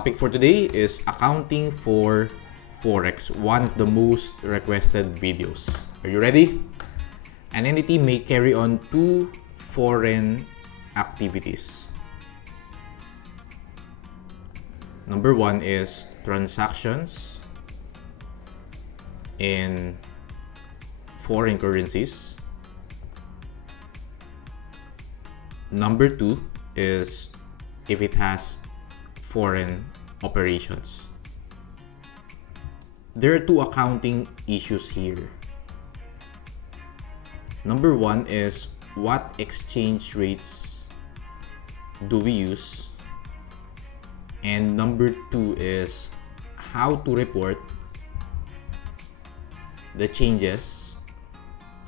topic for today is accounting for Forex, one of the most requested videos. Are you ready? An entity may carry on two foreign activities. Number one is transactions in foreign currencies. Number two is if it has foreign operations. There are two accounting issues here. Number one is what exchange rates do we use? And number two is how to report the changes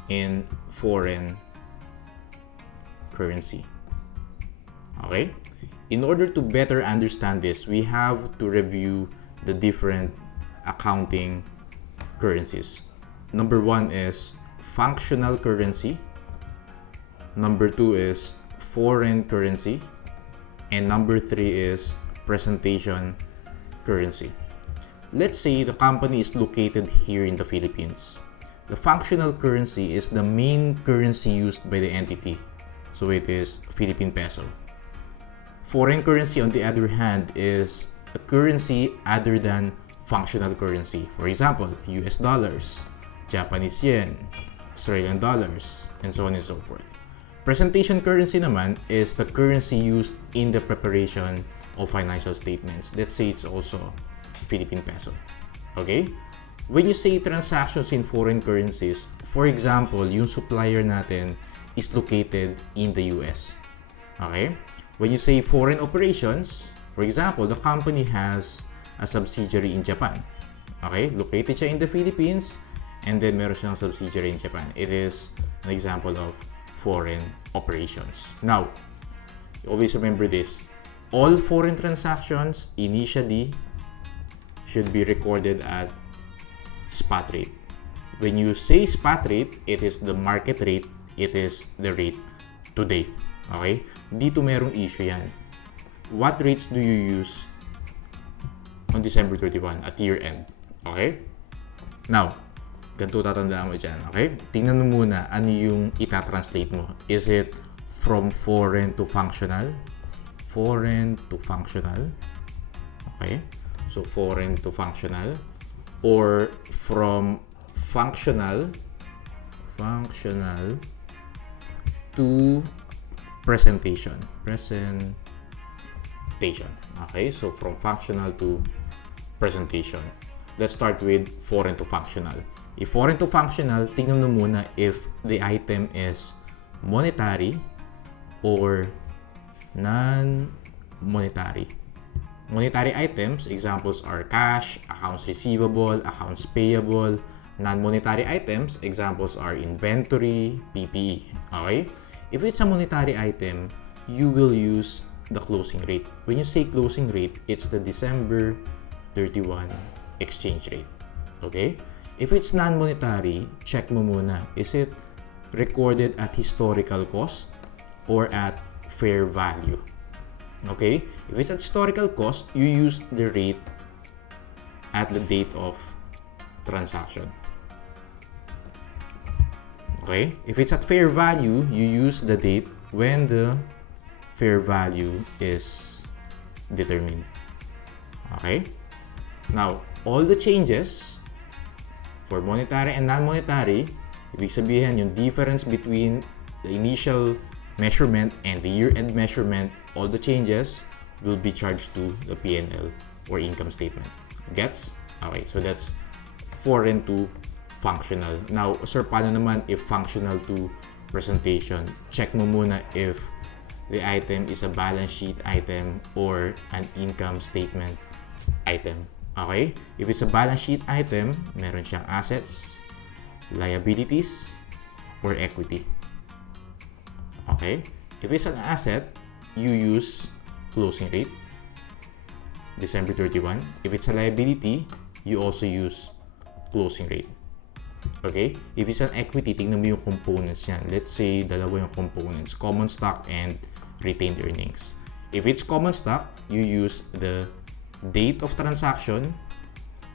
in foreign currency. Okay? In order to better understand this, we have to review the different accounting currencies. Number one is functional currency. Number two is foreign currency. And number three is presentation currency. Let's say the company is located here in the Philippines. The functional currency is the main currency used by the entity. So it is Philippine peso. Foreign currency, on the other hand, is a currency other than functional currency. For example, US dollars, Japanese yen, Australian dollars, and so on and so forth. Presentation currency naman is the currency used in the preparation of financial statements. Let's say it's also Philippine peso. Okay? When you say transactions in foreign currencies, for example, yung supplier natin is located in the US. Okay? When you say foreign operations, for example, the company has a subsidiary in Japan. Okay? Located siya in the Philippines and then meron siyang subsidiary in Japan. It is an example of foreign operations. Now, always remember this. All foreign transactions initially should be recorded at spot rate. When you say spot rate, it is the market rate. It is the rate today. Okay? Dito merong issue yan. What rates do you use on December 31 at year end? Okay? Now, ganito tatandaan mo dyan. Okay? Tingnan mo muna ano yung itatranslate mo. Is it from foreign to functional? Foreign to functional. Okay? So, foreign to functional. Or from functional to presentation. Okay, so from functional to presentation. Let's start with foreign to functional. If foreign to functional, tingnan mo muna if the item is monetary or non-monetary. Monetary items, examples are cash, accounts receivable, accounts payable. Non-monetary items, examples are inventory, PPE. Okay? If it's a monetary item, you will use the closing rate. When you say closing rate, it's the December 31 exchange rate. Okay? If it's non-monetary, check mo muna. Is it recorded at historical cost or at fair value? Okay? If it's at historical cost, you use the rate at the date of transaction. Okay? If it's at fair value, you use the date when the fair value is determined. Okay? Now, all the changes for monetary and non-monetary, ibig sabihin yung difference between the initial measurement and the year-end measurement, all the changes will be charged to the P&L or income statement. Gets? Okay, so that's foreign to functional. Now, sir, paano naman if functional to presentation? Check mo muna if the item is a balance sheet item or an income statement item. Okay? If it's a balance sheet item, meron siyang assets, liabilities, or equity. Okay? If it's an asset, you use closing rate, December 31. If it's a liability, you also use closing rate. Okay? If it's an equity, tingnan mo yung components yan. Let's say, dalawa yung components, common stock and retained earnings. If it's common stock, you use the date of transaction,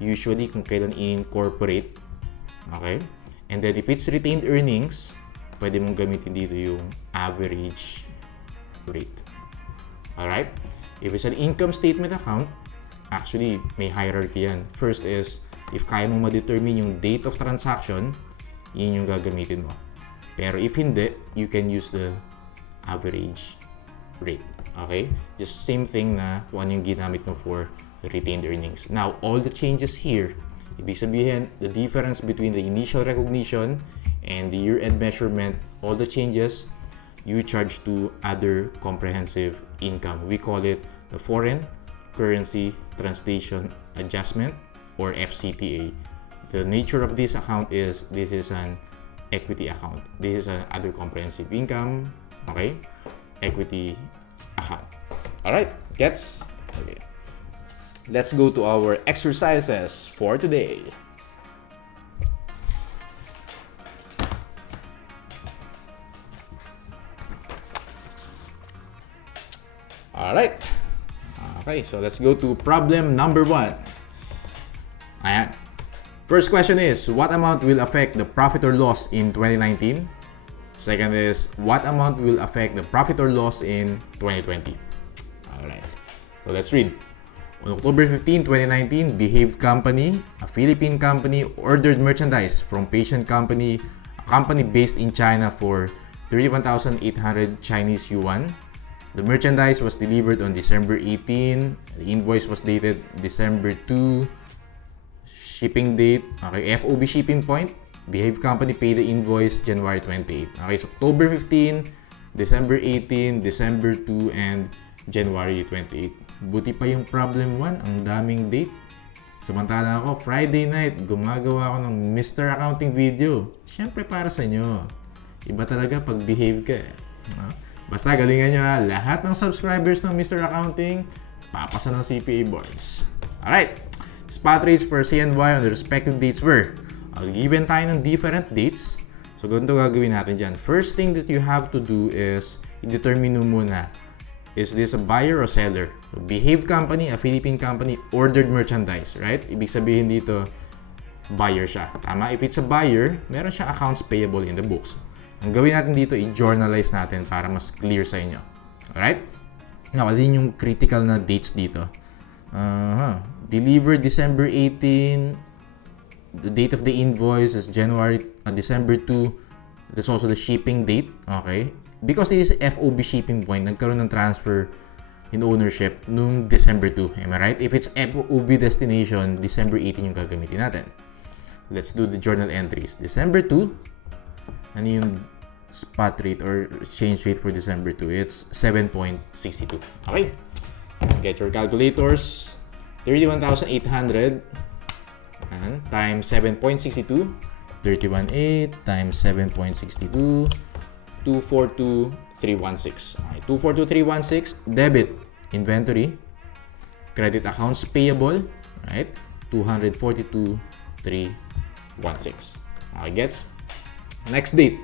usually kung kailan in-incorporate. Okay? And then if it's retained earnings, pwede mong gamitin dito yung average rate. Alright? If it's an income statement account, actually, may hierarchy yan. First is, if kaya mong ma-determine yung date of transaction, yun yung gagamitin mo. Pero if hindi, you can use the average rate. Okay? Just same thing na kung ano yung ginamit mo for retained earnings. Now, all the changes here, ibig sabihin, the difference between the initial recognition and the year-end measurement, all the changes, you charge to other comprehensive income. We call it the Foreign Currency Translation Adjustment, or FCTA. The nature of this account is, this is an equity account. This is an other comprehensive income, okay? Equity account. Alright, gets? Okay. Let's go to our exercises for today. Alright. Okay, so let's go to problem number 1. Ayan. First question is, what amount will affect the profit or loss in 2019? Second is, what amount will affect the profit or loss in 2020? Alright. So let's read. On October 15, 2019, Behave Company, a Philippine company, ordered merchandise from Patient Company, a company based in China, for 31,800 Chinese yuan. The merchandise was delivered on December 18. The invoice was dated December 2. Shipping date, okay, FOB shipping point. Behave Company paid the invoice January 28. Okay, so October 15, December 18, December 2, and January 28. Buti pa yung problem 1, ang daming date. Samantala ako, Friday night, gumagawa ako ng Mr. Accounting video. Siyempre para sa inyo. Iba talaga pag behave ka. Basta galingan nyo ha, lahat ng subscribers ng Mr. Accounting, papasa ng CPA boards. Alright, spot rates for CNY on the respective dates were, given tayo ng different dates. So ganito gagawin natin dyan. First thing that you have to do is, i-determine mo muna, is this a buyer or seller? So, Behave Company, a Philippine company, ordered merchandise, right? Ibig sabihin dito, buyer siya. Tama? If it's a buyer, meron siyang accounts payable in the books. Ang gawin natin dito, i-journalize natin para mas clear sa inyo. Alright? Now, alin yung critical na dates dito? Delivered December 18. The date of the invoice is December 2. That's also the shipping date. Okay? Because this is FOB shipping point, nagkaroon ng transfer in ownership nung December 2. Am I right? If it's FOB destination, December 18 yung gagamitin natin. Let's do the journal entries. December 2. Ano yung spot rate or exchange rate for December 2? It's 7.62. Okay? Get your calculators. 31,800 times 7.62. 31.8 times 7.62. 242,316. Okay, 242,316. Debit inventory. Credit accounts payable. Right? 242,316. Okay, gets? Next date.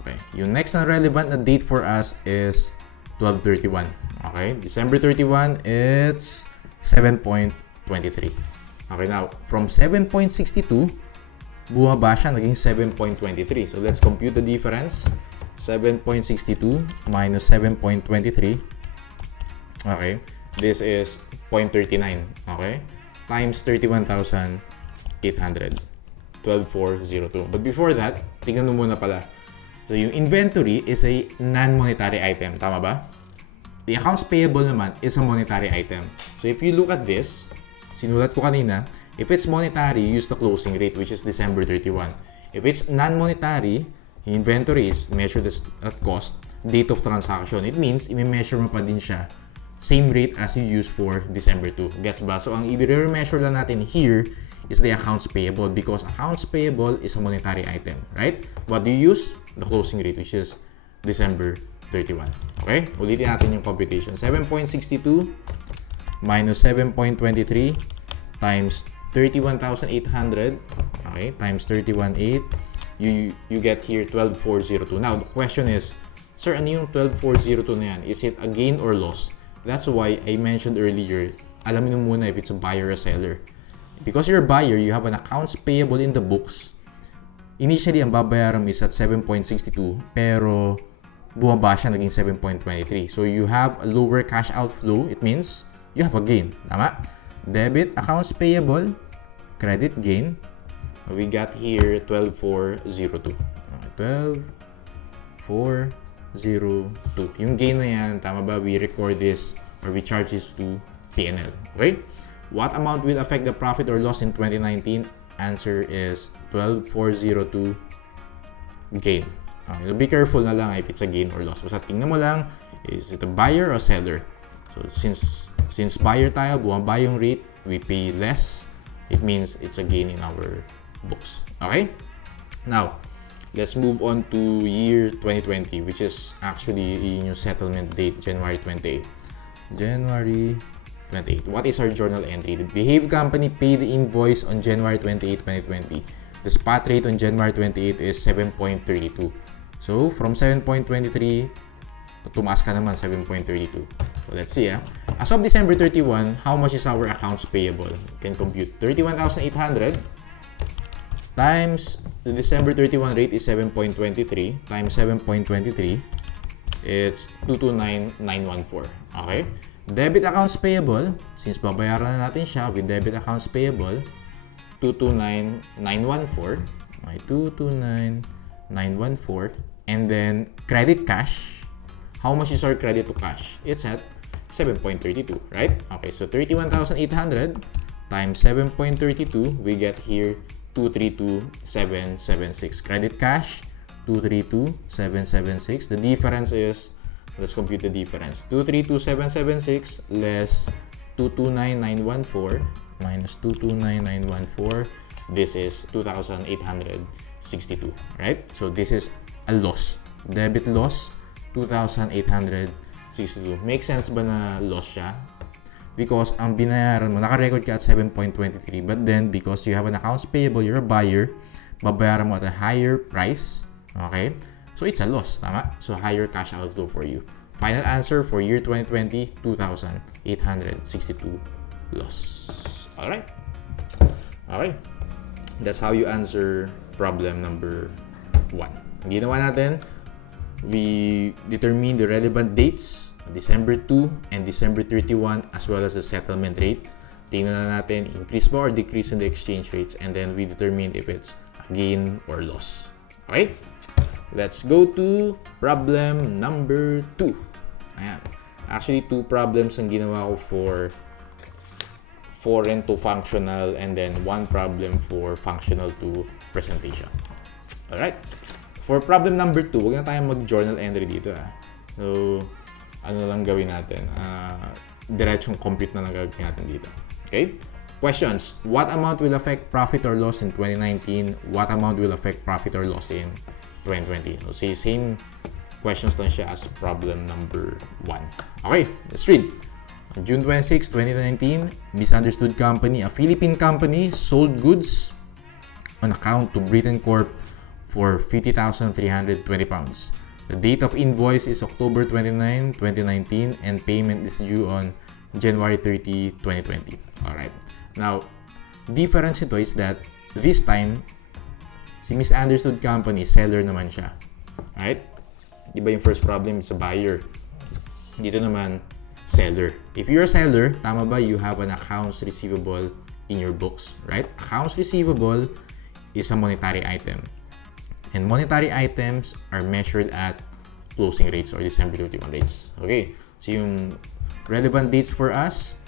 Okay. Yung next na relevant na date for us is 12/31. Okay? December 31, it's 7.23. Okay, now, from 7.62, bumaba siya, naging 7.23. So, let's compute the difference. 7.62 minus 7.23. Okay. This is 0.39. Okay. Times 31,800. 12,402. But before that, tingnan mo muna pala. So, yung inventory is a non-monetary item. Tama ba? The accounts payable naman is a monetary item. So, if you look at this, sinulat ko kanina, if it's monetary, use the closing rate, which is December 31. If it's non-monetary, inventory is measured at cost, date of transaction. It means, i-measure mo pa din siya same rate as you use for December 2. Gets ba? So, ang i-measure lang natin here is the accounts payable because accounts payable is a monetary item, right? What do you use? The closing rate, which is December 31. Okay? Ulitin natin yung computation. 7.62 minus 7.23 times 31,800, okay, times 31,800, you get here 12,402. Now, the question is, sir, ano yung 12,402 na yan? Is it a gain or loss? That's why I mentioned earlier, alamin mo muna if it's a buyer or seller. Because you're a buyer, you have an accounts payable in the books. Initially, ang babayaran mo is at 7.62, pero bumaba siya, naging 7.23. So, you have a lower cash outflow. It means you have a gain. Tama? Debit accounts payable, credit gain. We got here 12,402. 12,402. Yung gain na yan, tama ba? We record this or we charge this to P&L. Okay? What amount will affect the profit or loss in 2019? Answer is 12,402 gain. Okay, so be careful na lang if it's a gain or loss. Basta tingnan mo lang, is it a buyer or seller? So since buyer tayo, bumaba yung rate, we pay less. It means it's a gain in our books. Okay? Now, let's move on to year 2020, which is actually yung settlement date, January 28. January 28. What is our journal entry? The Behave Company paid the invoice on January 28, 2020. The spot rate on January 28 is 7.32. So, from 7.23, tumaas ka naman 7.32. So, let's see. As of December 31, how much is our accounts payable? You can compute 31,800 times the December 31 rate is 7.23 times 7.23. It's 229,914. Okay? Debit accounts payable, since babayaran na natin siya with debit accounts payable, 229,914. Okay, 229,914. And then, credit cash. How much is our credit to cash? It's at 7.32, right? Okay, so 31,800 times 7.32, we get here 232,776. Credit cash, 232,776. The difference is, let's compute the difference. 232,776 less 229,914 minus 229,914. This is 2,862, right? So this is a loss. Debit loss, 2,862. Make sense ba na loss siya? Because ang binayaran mo, naka-record ka at 7.23. But then, because you have an accounts payable, you're a buyer, babayaran mo at a higher price. Okay? So, it's a loss. Tama? So, higher cash outflow for you. Final answer for year 2020, 2,862 loss. Alright? Okay. That's how you answer problem number 1. Ang ginawa natin, we determine the relevant dates, December 2 and December 31, as well as the settlement rate. Tingnan na natin, increase ba or decrease in the exchange rates, and then we determine if it's a gain or loss. Okay? Let's go to problem number 2. Ayan. Actually, 2 problems ang ginawa ko for foreign to functional, and then 1 problem for functional to presentation. Alright? For problem number 2, huwag na tayong mag-journal entry dito. So, ano lang gawin natin? Diretsong compute na lang gagawin natin dito. Okay? Questions. What amount will affect profit or loss in 2019? What amount will affect profit or loss in 2020? So, same questions lang siya as problem number 1. Okay, let's read. On June 26, 2019, misunderstood company, a Philippine company, sold goods on account to Britain Corp for 50,320 pounds. The date of invoice is October 29, 2019, and payment is due on January 30, 2020. Alright. Now, difference ito is that this time, si misunderstood company, seller naman siya. Alright? Diba yung first problem is a buyer. Dito naman, seller. If you're a seller, tama ba, you have an accounts receivable in your books, right? Accounts receivable is a monetary item. And monetary items are measured at closing rates or December 31 rates. Okay, so yung relevant dates for us,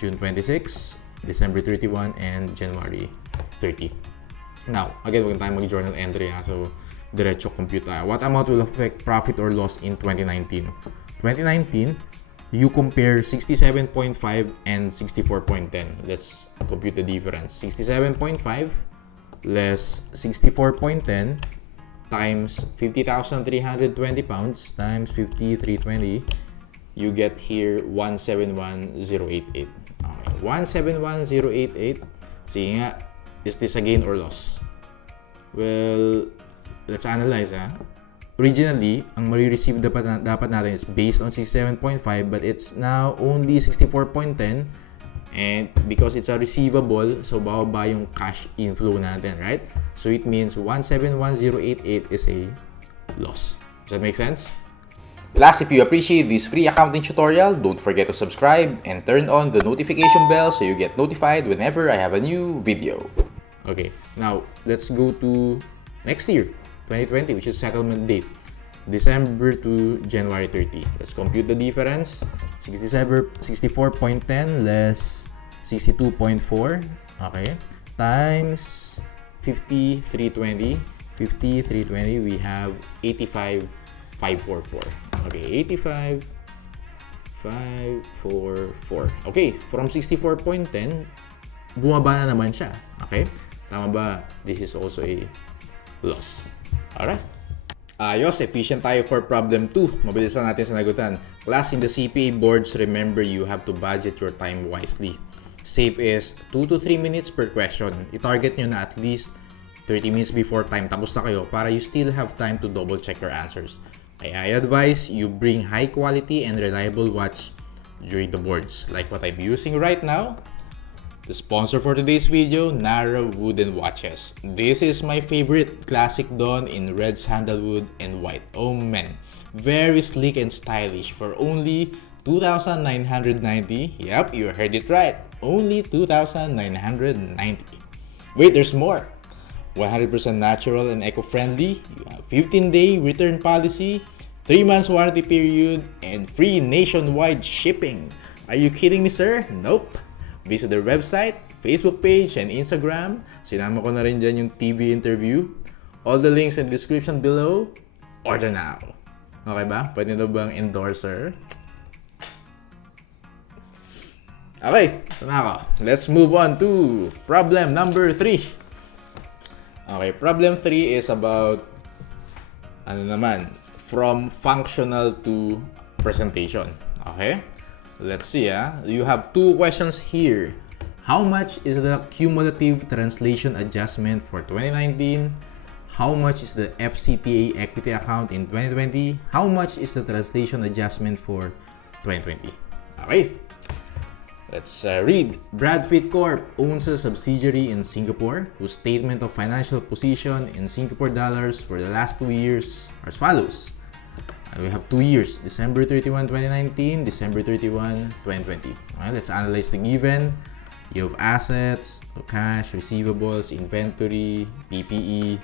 June 26, December 31, and January 30. Now, again, huwag tayong mag-journal entry. So, diretso compute tayo. What amount will affect profit or loss in 2019? 2019, you compare 67.5 and 64.10. Let's compute the difference. 67.5 less 64.10 times 50,320 pounds times 50,320, you get here 171,088. Okay, 171,088. Sige nga, is this a gain or loss? Well, let's analyze. Originally, ang ma-receive dapat natin is based on 67.5, but it's now only 64.10. And because it's a receivable, so bababa yung cash inflow natin, right? So it means 171088 is a loss. Does that make sense? Last, if you appreciate this free accounting tutorial, don't forget to subscribe and turn on the notification bell so you get notified whenever I have a new video. Okay, now let's go to next year, 2020, which is settlement date. December to January 30. Let's compute the difference. 64.10 less 62.4. Okay. Times 50,320. 50,320, we have 85,544. Okay, 85,544. Okay, from 64.10, bumaba na naman siya. Okay? Tama ba? This is also a loss. Alright? Ayos, efficient tayo for problem 2. Mabilis lang natin sanagutan. Class, in the CPA boards, remember you have to budget your time wisely. Safe is 2 to 3 minutes per question. I-target nyo na at least 30 minutes before time. Tapos na kayo para you still have time to double check your answers. Kaya I advise you bring high quality and reliable watch during the boards. Like what I'm using right now. The sponsor for today's video, Nara Wooden Watches. This is my favorite, classic done in red sandalwood and white. Oh man, very sleek and stylish for only 2,990. Yep, you heard it right. Only 2,990. Wait, there's more. 100% natural and eco-friendly. You have 15-day return policy, 3 months warranty period, and free nationwide shipping. Are you kidding me, sir? Nope. Visit their website, Facebook page, and Instagram. Sinama ko na rin dyan yung TV interview. All the links in the description below. Order now. Okay ba? Pwede na bang endorser? Okay, ito na ako. Let's move on to problem number 3. Okay, problem 3 is about, from functional to presentation. Okay? Let's see, you have 2 questions here. How much is the cumulative translation adjustment for 2019? How much is the FCTA equity account in 2020? How much is the translation adjustment for 2020? Okay, let's read. Bradfit Corp owns a subsidiary in Singapore whose statement of financial position in Singapore dollars for the last 2 years are as follows. We have 2 years, December 31, 2019, December 31, 2020. Alright, let's analyze the given. You have assets, cash, receivables, inventory, PPE.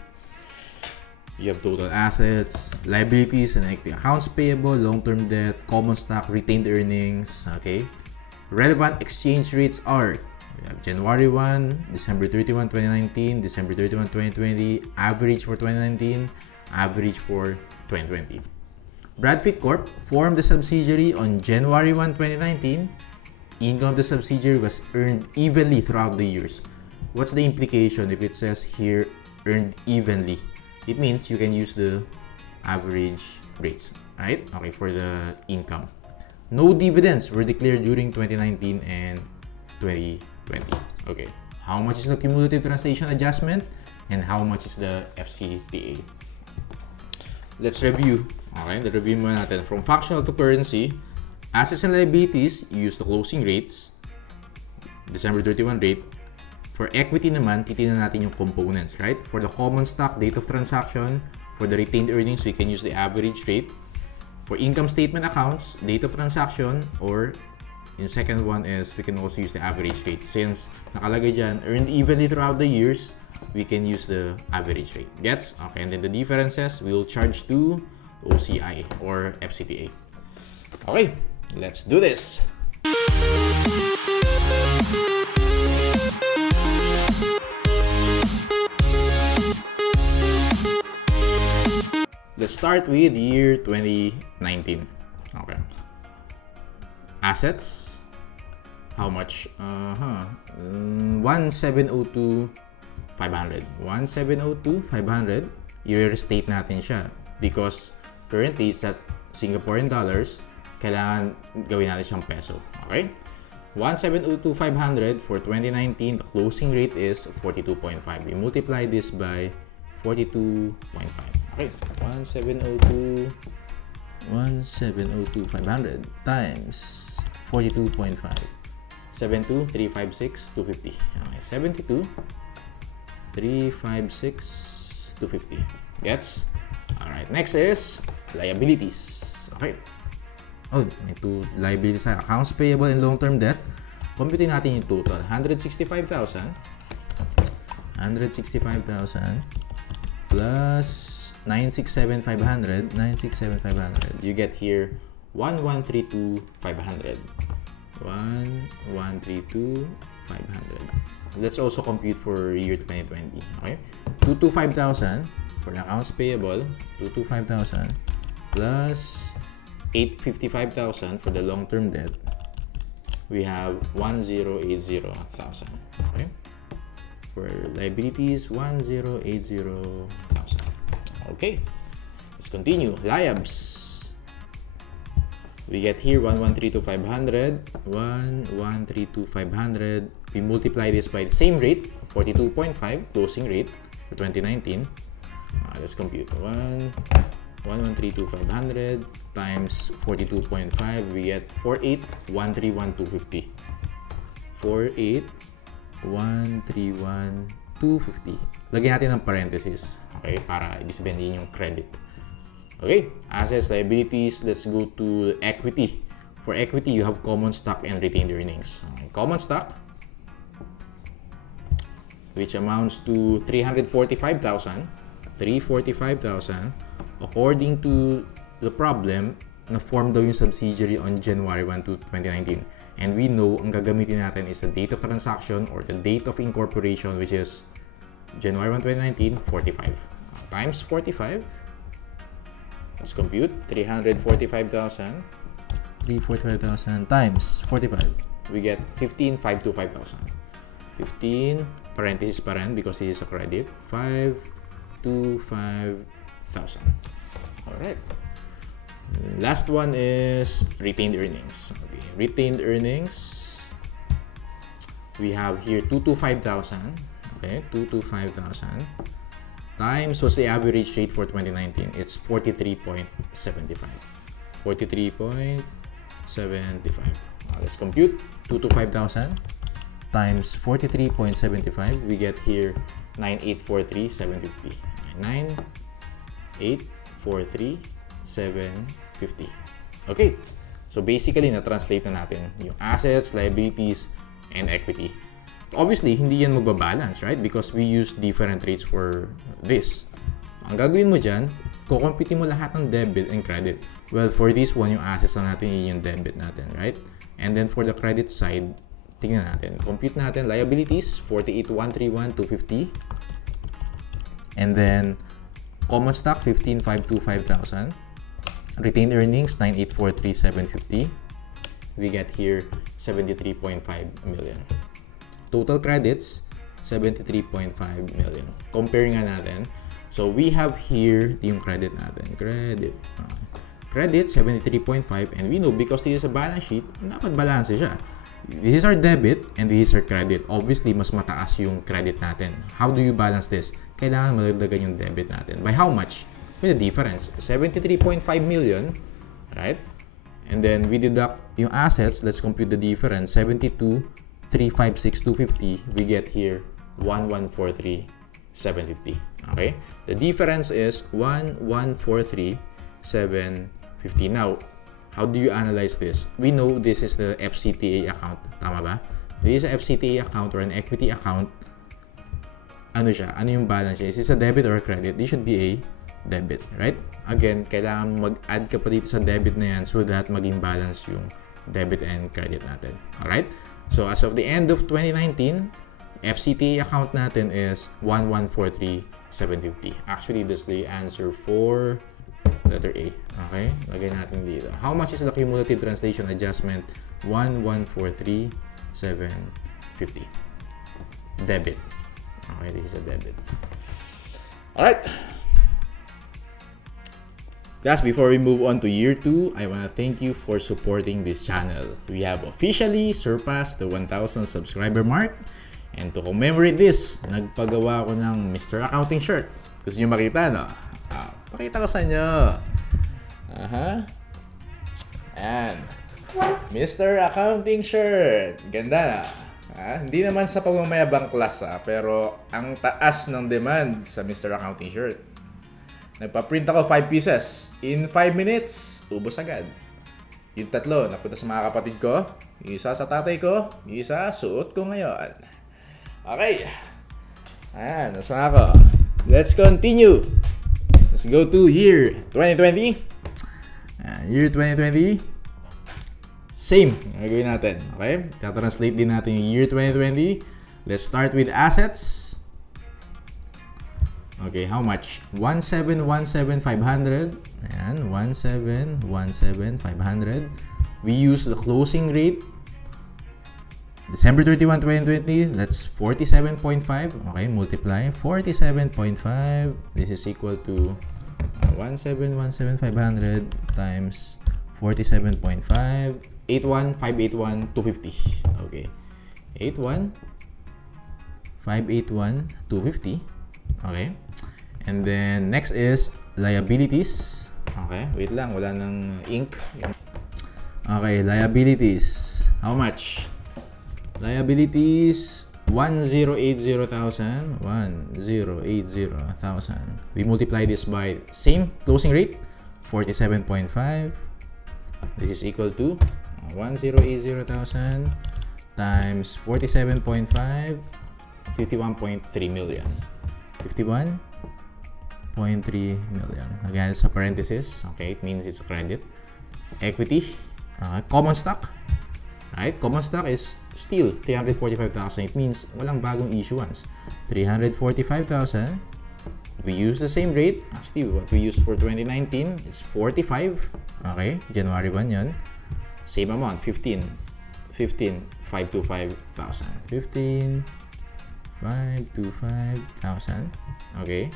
You have total assets, liabilities, and equity, accounts payable, long-term debt, common stock, retained earnings. Okay. Relevant exchange rates are, we have January 1, December 31, 2019, December 31, 2020, average for 2019, average for 2020. Bradfit Corp formed the subsidiary on January 1, 2019. Income of the subsidiary was earned evenly throughout the years. What's the implication if it says here earned evenly? It means you can use the average rates, right? Okay, for the income. No dividends were declared during 2019 and 2020. Okay, how much is the cumulative translation adjustment and how much is the FCTA? Let's review. Okay, the review muna natin. From functional to currency, assets and liabilities, use the closing rates, December 31 rate. For equity naman, titignan natin yung components, right? For the common stock, date of transaction. For the retained earnings, we can use the average rate. For income statement accounts, date of transaction, or yung second one is we can also use the average rate. Since nakalagay dyan, earned evenly throughout the years, we can use the average rate. Gets? Okay, and then the differences, we'll charge to OCI or FCTA. Okay, let's do this. Let's start with year 2019. Okay. Assets. How much? 1,702,500. 1,702,500. I-restate natin siya because currently it's at Singaporean dollars. Kailangan gawin natin siyang peso. Okay? 1,702,500 for 2019. The closing rate is 42.5. We multiply this by 42.5. Okay, 1,702,500 times 42.5. 72,356,250. Okay, 72,356,250. Gets? Alright, next is liabilities. Okay. Oh, may two liabilities sa accounts payable and long-term debt. Computing natin yung total. 165,000 plus 967,500. You get here 1,132,500. 1,132,500. Let's also compute for year 2020. Okay? 225,000 for the accounts payable. 225,000 plus 855,000 for the long-term debt. We have 1,080,000. Okay? For liabilities, 1,080,000. Okay. Let's continue. Liabs. We get here 1,132,500. 1,132,500. We multiply this by the same rate, 42.5 closing rate for 2019. Let's compute. 1,132,500 times 42.5. We get 48,131,250. 48,131,250. Lagyan natin ng parenthesis. Okay? Para ibig sabihin din yung credit. Okay, assets, liabilities, let's go to equity. For equity, you have common stock and retained earnings. Common stock, which amounts to 345,000. 345,000. According to the problem, na-form daw yung subsidiary on January 1 to 2019. And we know, ang gagamitin natin is the date of transaction or the date of incorporation, which is January 1, 2019, 45. Times 45. Let's compute 345,000. 345,000 times 45. We get 15,525,000. 15 parenthesis pa rin because it is a credit. 525,000. Alright. Last one is retained earnings. Okay. Retained earnings. We have here 225,000. Okay, 225,000. Times, what's the average rate for 2019? It's 43.75. 43.75. Let's compute. 225,000 times 43.75. We get here 9,843,750. 9,843,750. Okay. So basically, na-translate na natin yung assets, liabilities, and equity. Obviously, hindi yan magbabalance, right? Because we use different rates for this. Ang gagawin mo dyan, kukompute mo lahat ng debit and credit. Well, for this one, yung assets na natin, yun yung debit natin, right? And then for the credit side, tingnan natin. Compute natin liabilities, 48,131,250. And then, common stock, 15,525,000. Retained earnings, 9,843,750. We get here 73.5 million. Total credits, 73.5 million. Compare nga natin. So, we have here yung credit natin. Credit, 73.5. And we know because this is a balance sheet, dapat balance siya. This is our debit and this is our credit. Obviously, mas mataas yung credit natin. How do you balance this? Kailangan madagdagan yung debit natin. By how much? With the difference. 73.5 million. Right? And then, we deduct yung assets. Let's compute the difference. 72,356,250. We get here 1,143,750. Okay? The difference is 1,143,750. Now, how do you analyze this? We know this is the FCTA account. Tama ba? This is an FCTA account or an equity account. Ano siya? Ano yung balance niya? Is this a debit or a credit? This should be a debit, right? Again, kailangan mag-add ka pa dito sa debit na yan so that maging balance yung debit and credit natin. Alright? So, as of the end of 2019, FCTA account natin is 1,143,750. Actually, that's the answer for letter A. Okay? Lagay natin dito. How much is the cumulative translation adjustment? 1,143,750. Debit. Okay, this is a debit. Alright. Guys, before we move on to year 2, I want to thank you for supporting this channel. We have officially surpassed the 1,000 subscriber mark. And to commemorate this, nagpagawa ko ng Mr. Accounting shirt. Gusto nyo makita, no? Pakita ko sa inyo. Ayan. Mr. Accounting Shirt. Ganda na. Hindi naman sa pagmamayabang class pero ang taas ng demand sa Mr. Accounting Shirt. Nagpa-print ako 5 pieces. In 5 minutes, ubos agad. Yung 3, napunta sa mga kapatid ko. Yung isa sa tatay ko. Yung isa, suot ko ngayon. Okay. Ayan, nasa ako. Let's continue. Let's go to year 2020. Year 2020. Same. Gagawin natin. Okay? Tatranslate din natin yung year 2020. Let's start with assets. Okay, how much? 1,717,500. Ayan, 1,717,500. We use the closing rate. December 31, 2020, that's 47.5. Okay, multiply. 47.5. This is equal to 1,717,500 times 47.5. 81,581,250. Okay. 81,581,250. Okay. And then next is liabilities. Okay, wait lang, wala nang ink. Okay, liabilities. How much? Liabilities 1,080,000. 1,080,000. We multiply this by same closing rate 47.5. This is equal to 1,080,000 times 47.5, 51.3 million. 51.3 million. Again, sa parenthesis. Okay, it means it's a credit. Equity. Common stock. Right? Common stock is still 345,000. It means walang bagong issuance. 345,000. We use the same rate. Actually, what we used for 2019 is 45. Okay, January 1 yan. Same amount, 15,525,000. 15,525,000. Okay.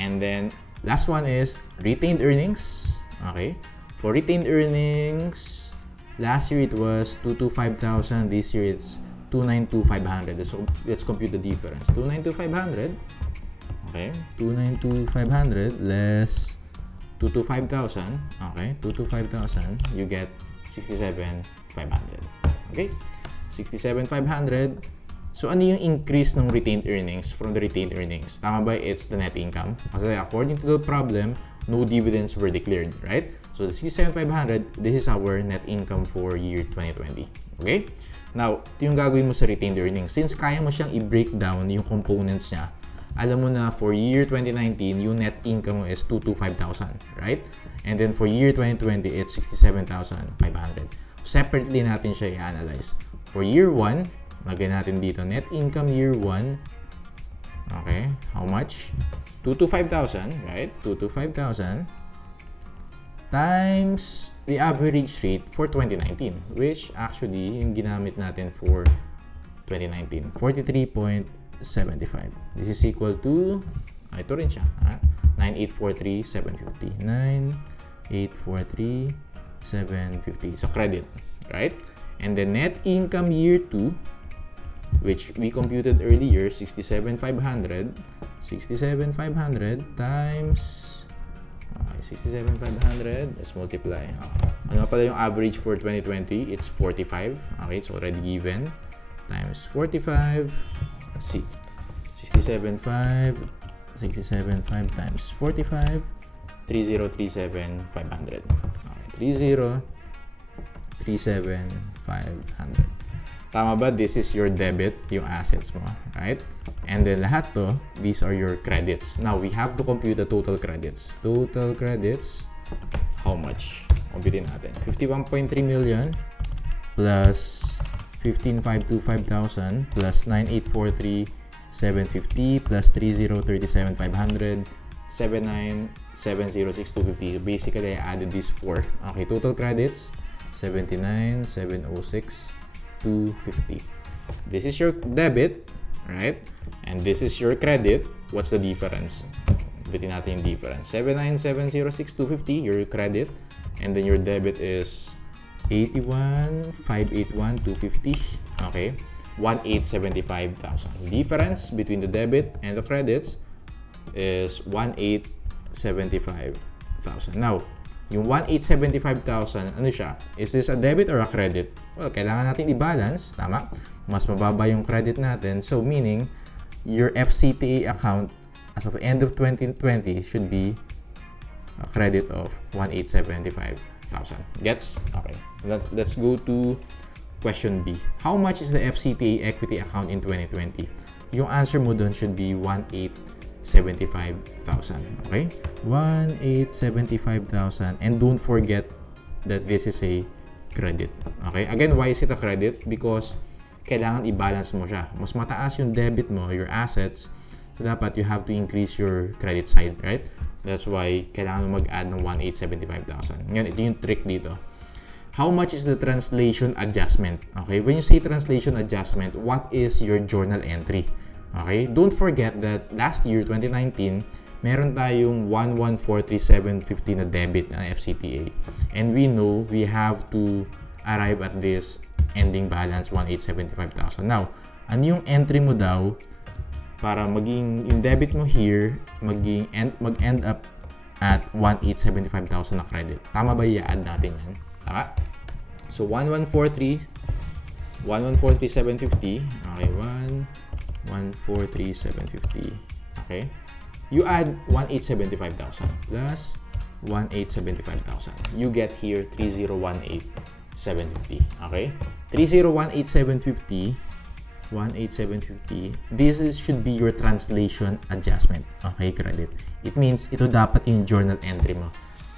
And then, last one is retained earnings. Okay. For retained earnings, last year it was 225,000. This year it's 292,500. So, let's compute the difference. 292,500. Okay. 292,500 less 225,000. Okay. 225,000. You get 67,500. Okay. 67,500. So, ano yung increase ng retained earnings from the retained earnings? Tama ba? It's the net income. Kasi according to the problem, no dividends were declared, right? So, the 67,500, this is our net income for year 2020. Okay? Now, ito yung gagawin mo sa retained earnings. Since kaya mo siyang i-break down yung components niya, alam mo na for year 2019, yung net income mo is 225,000, right? And then for year 2020, it's 67,500. Separately natin siya i-analyze. For year 1, lagay natin dito, net income year 1. Okay, how much? 225,000, right? 225,000 times the average rate for 2019, which actually yung ginamit natin for 2019, 43.75. This is equal to, ito rin siya, 9,843,750. 9,843,750. So, credit, right? And the net income year 2, which we computed earlier, 67,500. 67,500 times 67,500. Let's multiply. Ano pala yung average for 2020? It's 45. Okay, it's already given. Times 45. Let's see. 67,500 times 45. 30,37,500. Okay, 30,37,500. Tama ba? This is your debit, yung assets mo, right? And then lahat to, these are your credits. Now, we have to compute the total credits. Total credits, how much? Computein natin. 51.3 million plus 15,525,000 plus 9,843,750 plus 30,37,500 79,706,250. Basically, I added these four. Okay, total credits 79,706,250. This is your debit, right? And this is your credit. What's the difference? Bitin natin yung difference. 79,706,250, your credit. And then your debit is 81,581,250. Okay. 1,875,000. Difference between the debit and the credits is 1,875,000. Now, Yung 1,875,000, ano siya? Is this a debit or a credit? Well, kailangan natin i-balance, tama? Mas mababa yung credit natin. So, meaning, your FCTA account as of end of 2020 should be a credit of 1,875,000. Gets? Okay. Let's go to question B. How much is the FCTA equity account in 2020? Yung answer mo dun should be 1,875,000. Okay? 1,875,000. And don't forget that this is a credit. Okay? Again, why is it a credit? Because kailangan i-balance mo siya. Mas mataas yung debit mo, your assets, so dapat you have to increase your credit side, right? That's why kailangan mo mag-add ng 1,875,000. Ngayon, ito yung trick dito. How much is the translation adjustment? Okay, when you say translation adjustment, what is your journal entry? Okay, don't forget that last year, 2019, meron tayong 1143750 na debit na FCTA. And we know we have to arrive at this ending balance 1,875,000. Now, ano yung entry mo daw para maging yung debit mo here mag-end up at 1,875,000 na credit? Tama ba i-add natin yan? Tama? So 1,143,750. Okay, 1,143,750. Okay? You add 1,875,000 plus 1,875,000. You get here 3,018,750. Okay? 3,018,750. 1,875,000. This should be your translation adjustment. Okay, credit. It means ito dapat yung journal entry mo.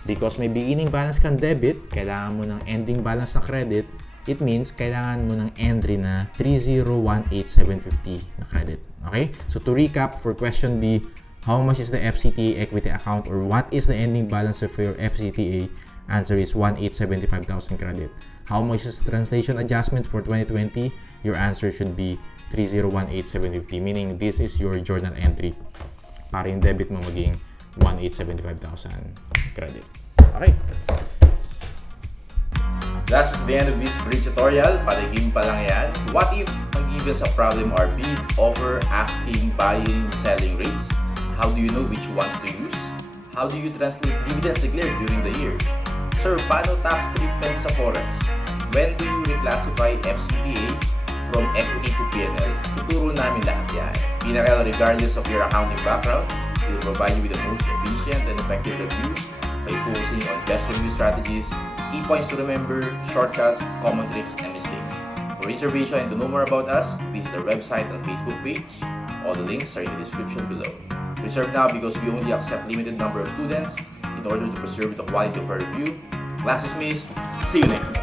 Because may beginning balance kang debit, kailangan mo ng ending balance na credit. It means kailangan mo ng entry na 3,018,750 na credit. Okay? So to recap for question B, how much is the FCTA equity account or what is the ending balance of your FCTA? Answer is 1,875,000 credit. How much is the translation adjustment for 2020? Your answer should be 3,018,750, meaning this is your journal entry para yung debit mo maging 1,875,000 credit. Okay. That's the end of this brief tutorial. Paligim pa lang yan. What if ang given sa problem are bid, offer, asking, buying, selling rates? How do you know which ones to use? How do you translate dividends declared during the year? Sir, paano tax treatment sa Forex? When do you reclassify FCPA from equity to P&L? Tuturo namin lahat yan. Pinnacle, regardless of your accounting background, will provide you with the most efficient and effective review by focusing on best review strategies, key points to remember, shortcuts, common tricks, and mistakes. For reservation and to know more about us, visit our website and Facebook page. All the links are in the description below. Reserve now because we only accept limited number of students in order to preserve the quality of our review. Class is missed. See you next month.